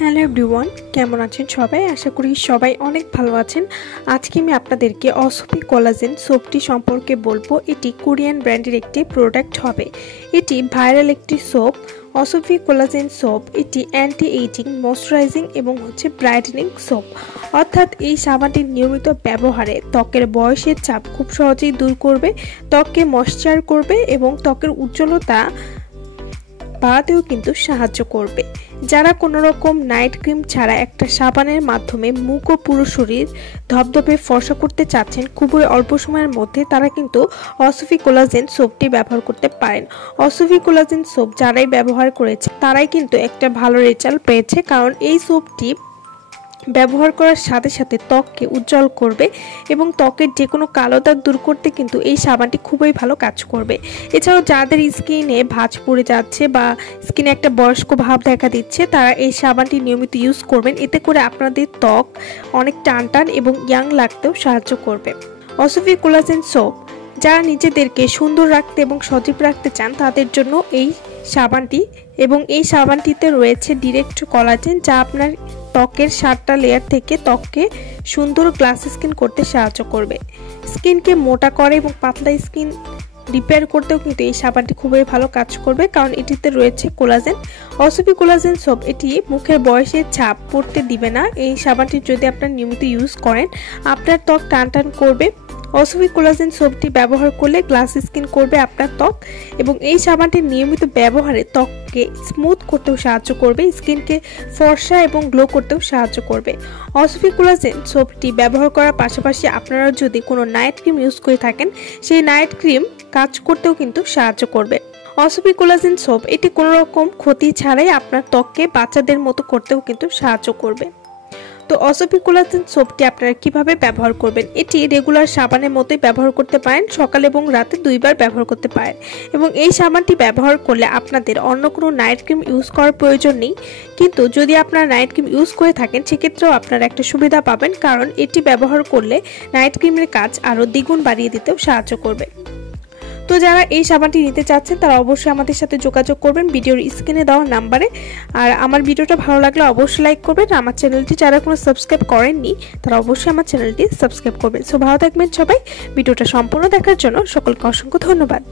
Hello everyone, কেমন আছেন সবাই? আশা করি সবাই অনেক ভালো আছেন। আজকে আমি আপনাদেরকে অসফি কোলাজেন সোপটি সম্পর্কে বলবো। এটি কোরিয়ান ব্র্যান্ডের একটি প্রোডাক্ট হবে। এটি ভাইরাল একটি সোপ, অসফি কোলাজেন সোপ। এটি অ্যান্টি এইজিং, ময়শ্চারাইজিং এবং ব্রাইটেনিং সোপ। অর্থাৎ এই সাবানটির নিয়মিত ব্যবহারে ত্বকের বয়সের চাপ খুব সহজেই দূর করবে, ত্বককে ময়শ্চার করবে এবং ত্বকের উজ্জ্বলতা বাড়াতেও কিন্তু সাহায্য করবে। যারা কোনো রকম নাইট ক্রিম ছাড়া একটা সাবানের মাধ্যমে মুখ ও পুরো শরীর ধপধপে ফর্সা করতে চাচ্ছেন খুবই অল্প সময়ের মধ্যে, তারা কিন্তু অসফি কোলাজেন সোপটি ব্যবহার করতে পারেন। অসফি কোলাজেন সোপ যারাই ব্যবহার করেছে তারাই কিন্তু একটা ভালো রেজাল্ট পেয়েছে, কারণ এই সোপটি ব্যবহার করার সাথে সাথে ত্বককে উজ্জ্বল করবে এবং ত্বকের যে কোনো কালো দাগ দূর করতে কিন্তু এই সাবানটি খুবই ভালো কাজ করবে। এছাড়াও যাদের স্কিনে ভাঁজ পড়ে যাচ্ছে বা স্কিনে একটা বয়স্ক ভাব দেখা দিচ্ছে, তারা এই সাবানটি নিয়মিত ইউজ করবেন। এতে করে আপনাদের ত্বক অনেক টান এবং ইয়াং লাগতেও সাহায্য করবে। অসফি কোলাজেন সোপ যারা নিজেদেরকে সুন্দর রাখতে এবং সজীব রাখতে চান তাদের জন্য এই সাবানটি, এবং এই সাবানটিতে রয়েছে ডিরেক্ট কোলাজেন, যা আপনার ত্বকের 7টা লেয়ার থেকে ত্বককে সুন্দর গ্লাস স্কিন করতে সাহায্য করবে। স্কিনকে মোটা করে এবং পাতলা স্কিন রিপেয়ার করতেও কিন্তু এই সাবানটি খুবই ভালো কাজ করবে, কারণ এটিতে রয়েছে কোলাজেন। অসফি কোলাজেন সোপ এটি মুখের বয়সের ছাপ পড়তে দিবে না। এই সাবানটি যদি আপনার নিয়মিত ইউজ করেন, আপনার ত্বক টান করবে। অসফি কোলাজেন সোপটি ব্যবহার করলে গ্লাস স্কিন করবে আপনার ত্বক, এবং এই সাবানটির নিয়মিত ব্যবহারে ত্বককে স্মুথ করতেও সাহায্য করবে, স্কিনকে ফর্সা এবং গ্লো করতেও সাহায্য করবে। অসফি কোলাজেন সোপটি ব্যবহার করার পাশাপাশি আপনারা যদি কোনো নাইট ক্রিম ইউজ করে থাকেন, সেই নাইট ক্রিম কাজ করতেও কিন্তু সাহায্য করবে। অসফি কোলাজেন সোপ এটি কোনো রকম ক্ষতি ছাড়াই আপনার ত্বককে বাচ্চাদের মতো করতেও কিন্তু সাহায্য করবে। তো অসফি কোলাজেন সোপটি আপনারা কিভাবে ব্যবহার করবেন? এটি রেগুলার সাবানের মতোই ব্যবহার করতে পারেন, সকালে এবং রাতে 2 বার ব্যবহার করতে পারেন, এবং এই সাবানটি ব্যবহার করলে আপনাদের অন্য কোনো নাইট ক্রিম ইউজ করার প্রয়োজন নেই। কিন্তু যদি আপনারা নাইট ক্রিম ইউজ করে থাকেন, সেক্ষেত্রেও আপনারা একটা সুবিধা পাবেন, কারণ এটি ব্যবহার করলে নাইট ক্রিমের কাজ আরও দ্বিগুণ বাড়িয়ে দিতেও সাহায্য করবে। তো যারা এই সাবানটি নিতে চাচ্ছেন তারা অবশ্যই আমাদের সাথে যোগাযোগ করবেন ভিডিওর স্ক্রিনে দেওয়া নাম্বারে। আর আমার ভিডিওটা ভালো লাগলে অবশ্যই লাইক করবেন। আমার চ্যানেলটি যারা কোনো সাবস্ক্রাইব করেননি তারা অবশ্যই আমার চ্যানেলটি সাবস্ক্রাইব করবেন। সো ভালো থাকবেন সবাই। ভিডিওটা সম্পূর্ণ দেখার জন্য সকলকে অসংখ্য ধন্যবাদ।